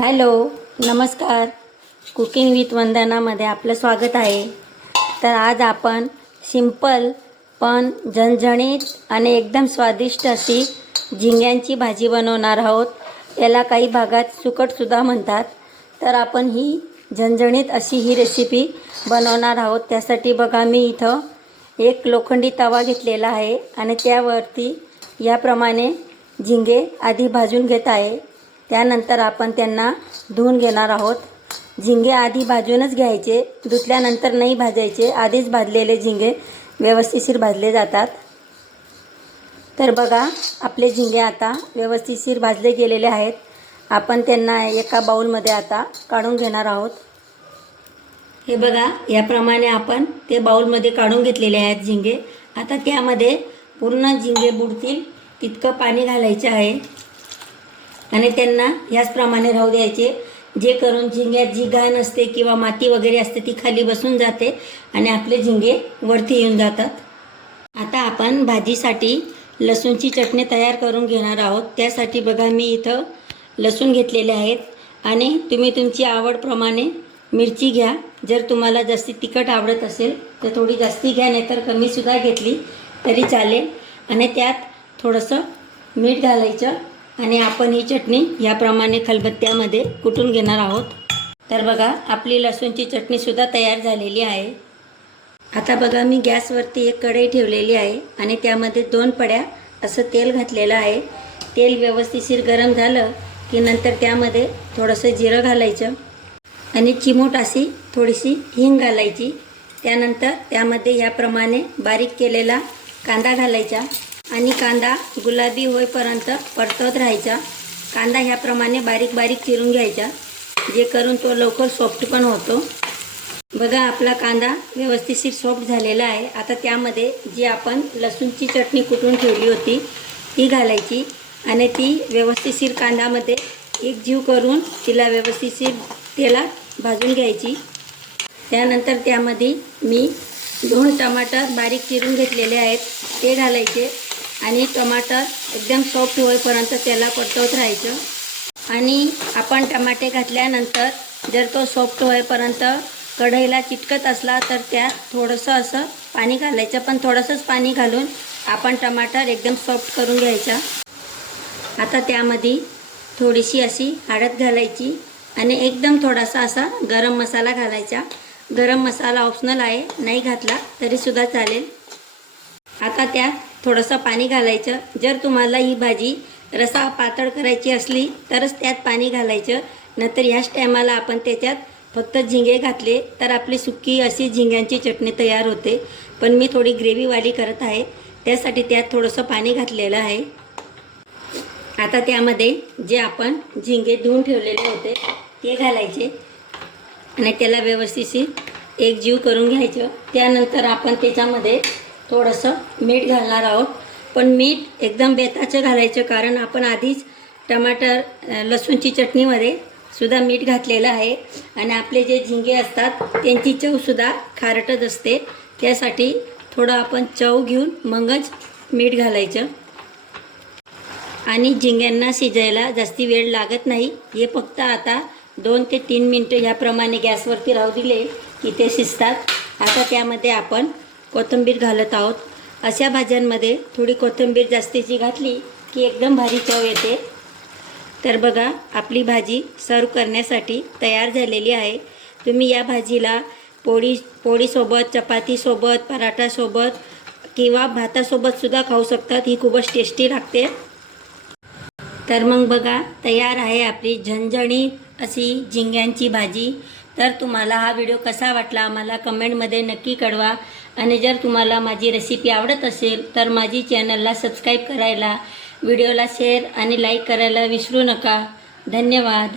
Hello नमस्कार. Cooking with वंदनामध्ये आपलं स्वागत आहे. तर आज आपण सिंपल पण झणझणीत आणि एकदम स्वादिष्ट अशी झिंग्यांची भाजी बनवणार आहोत. याला काही भागात सुकटसुद्धा म्हणतात. तर आपण ही झणझणीत अशी ही रेसिपी बनवणार आहोत. त्यासाठी बघा मी इथं एक लोखंडी तवा घेतलेला आहे आणि त्यावरती याप्रमाणे झिंगे आधी भाजून घेत आहे. त्यानंतर आपण त्यांना धुवून घेणार आहोत. झिंगे आधी भाजूनच घ्यायचे धुतल्यानंतर नाही भाजायचे आधीच भाजलेले झिंगे व्यवस्थिशीर भाजले जातात. तर बघा आपले झिंगे आता व्यवस्थिशीर भाजले गेलेले आहेत. आपण त्यांना एका बाऊलमध्ये आता काढून घेणार आहोत. हे बघा याप्रमाणे आपण ते बाऊलमध्ये काढून घेतलेले आहेत झिंगे. आता त्यामध्ये पूर्ण झिंगे बुडतील तितकं पाणी घालायचे आहे. आणि त्यांना ह्याचप्रमाणे राहू द्यायचे. जे करून झिंग्यात जी घाण असते किंवा माती वगैरे असते ती खाली बसून जाते आणि आपले झिंगे वरती येऊन जातात. आता आपण भाजीसाठी लसूणची चटणी तयार करून घेणार आहोत. त्यासाठी बघा मी इथं लसूण घेतलेले आहेत. आणि तुम्ही तुमची आवडप्रमाणे मिरची घ्या. जर तुम्हाला जास्ती तिखट आवडत असेल तर थोडी जास्ती घ्या नाहीतर कमीसुद्धा घेतली तरी चालेल. आणि त्यात थोडंसं मीठ घालायचं. आणि आपण ही चटणी याप्रमाणे खलबत्त्यामध्ये कुटून घेणार आहोत. तर बघा आपली लसूणची चटणीसुद्धा तयार झालेली आहे. आता बघा मी गॅसवरती एक कढई ठेवलेली आहे आणि त्यामध्ये दोन पड्या असं तेल घातलेलं आहे. तेल व्यवस्थिशीर गरम झालं की नंतर त्यामध्ये थोडंसं जिरं घालायचं आणि चिमूट अशी थोडीशी हिंग घालायची. त्यानंतर त्यामध्ये याप्रमाणे बारीक केलेला कांदा घालायचा. आणि कांदा गुलाबी होईपर्यंत परतवत राहायचा. कांदा ह्याप्रमाणे बारीक बारीक चिरून घ्यायचा जे करून तो लवकर सॉफ्ट पण होतो. बघा आपला कांदा व्यवस्थितशीर सॉफ्ट झालेला आहे. आता त्यामध्ये जी आपण लसूणची चटणी कुटून ठेवली होती ती घालायची आणि ती व्यवस्थितशीर कांद्यामध्ये एक जीव करून तिला व्यवस्थितशीर तेलात भाजून घ्यायची. त्यानंतर त्यामध्ये मी दोन टमाटर बारीक चिरून घेतलेले आहेत ते घालायचे. आणि टमाटर एकदम सॉफ्ट होईपर्यंत त्याला परतवत राहायचं. आणि आपण टमाटे घातल्यानंतर जर तो सॉफ्ट होईपर्यंत कढईला चिटकत असला तर त्यात थोडंसं असं पाणी घालायचं. पण थोडंसंच पाणी घालून आपण टमाटर एकदम सॉफ्ट करून घ्यायचा. आता त्यामध्ये थोडीशी अशी हळद घालायची आणि एकदम थोडासा असा गरम मसाला घालायचा. गरम मसाला ऑप्शनल आहे नाही घातला तरीसुद्धा चालेल. आता त्यात थोडंसं पाणी घालायचं. जर तुम्हाला ही भाजी रसा पातळ करायची असली तरच त्यात पाणी घालायचं. नंतर ह्याच टायमाला आपण त्याच्यात फक्त झिंगे घातले तर आपली सुक्की अशी झिंग्यांची चटणी तयार होते. पण मी थोडी ग्रेव्हीवाली करत आहे. त्यासाठी त्यात थोडंसं पाणी घातलेलं आहे. आता त्यामध्ये जे आपण झिंगे धुवून ठेवलेले होते ते घालायचे. आणि त्याला व्यवस्थिशीर एक जीव करून घ्यायचं. त्यानंतर आपण त्याच्यामध्ये थोडंसं मीठ घालणार आहोत. पण मीठ एकदम बेताचं घालायचं कारण आपण आधीच टमाटर लसूणची चटणीमध्ये सुद्धा मीठ घातलेलं आहे. आणि आपले जे झिंगे असतात त्यांची चवसुद्धा खारटच असते. त्यासाठी थोडं आपण चव घेऊन मगच मीठ घालायचं. आणि झिंग्यांना शिजायला जास्ती वेळ लागत नाही. हे फक्त आता दोन ते तीन मिनटं ह्याप्रमाणे गॅसवरती राहू दिले की ते शिजतात. आता त्यामध्ये आपण कोथिंबीर घालत आहोत. अशा भाज्यांमध्ये थोडी कोथिंबीर जास्तीची घातली की एकदम भारी चव येते. तर बघा आपली भाजी सर्व करण्यासाठी तयार झालेली आहे. तुम्ही या भाजीला पोळी पोळीसोबत चपातीसोबत पराठासोबत किंवा भातासोबतसुद्धा खाऊ शकतात. ही खूपच टेस्टी लागते. तर मग बघा तयार आहे आपली झणझणी अशी झिंग्यांची भाजी. तर तुम्हाला हा व्हिडिओ कसा वाटला मला कमेंटमध्ये नक्की कळवा. आणि जर तुम्हाला माझी रेसिपी आवडत असेल तर माझी चॅनलला सबस्क्राईब करायला व्हिडिओला शेअर आणि लाईक करायला विसरू नका. धन्यवाद.